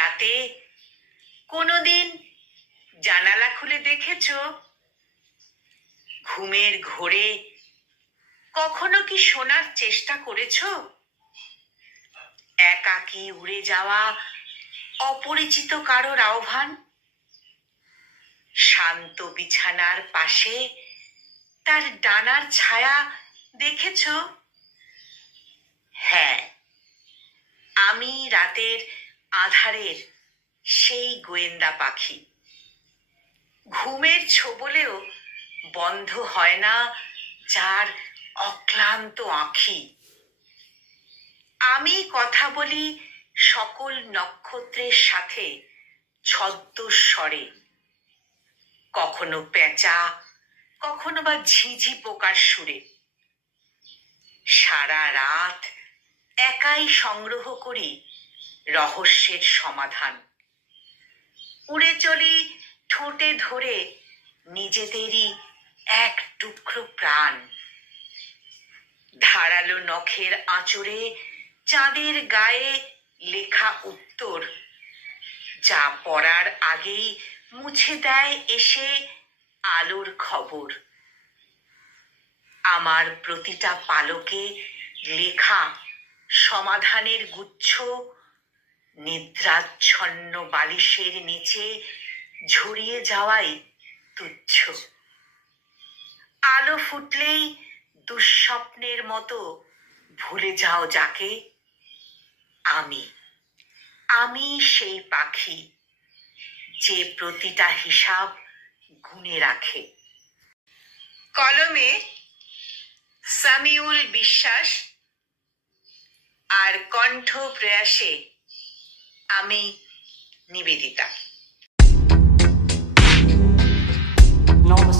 রাতে কোনোদিন জানালা খুলে দেখেছ? ঘুমের ঘোরে কখনো কি শোনার চেষ্টা করেছ একাকী উড়ে যাওয়া অপরিচিত কারোর আহ্বান? শান্ত বিছানার পাশে তার ডানার ছায়া দেখেছ? হ্যাঁ, আমি রাতের আঁধারের সেই গোয়েন্দা পাখি। ঘুমের ছোবলেও বন্ধ হয় না যার অক্লান্ত আঁখি। আমি কথা বলি সকল নক্ষত্রের সাথে ছদ্মস্বরে, কখনো পেঁচা, কখনো বা ঝিঝি পোকার সুরে। সারা রাত একাই সংগ্রহ করি রহস্যের সমাধান। উড়ে চলি ঠোঁটে ধরে নিজেদেরই এক টুকরো প্রাণ। ধারালো নখের আঁচড়ে চাঁদের গায়ে লেখা উত্তর, যা পড়ার আগেই মুছে দেয় এসে আলোর খবর। আমার প্রতিটা পালকে লেখা সমাধানের গুচ্ছ, নিদ্রাচ্ছন্ন বালিশের নিচে ঝরিয়ে যাওয়াই তুচ্ছ। আলো ফুটলেই দুঃস্বপ্নের মতো ভুলে যাও যাকে। আমি সেই পাখি যে প্রতিটা হিসাব গুণে রাখে। কলমে সামিউল বিশ্বাস আর কণ্ঠ প্রয়াসে আমি নিবেদিতা। নমস্কার।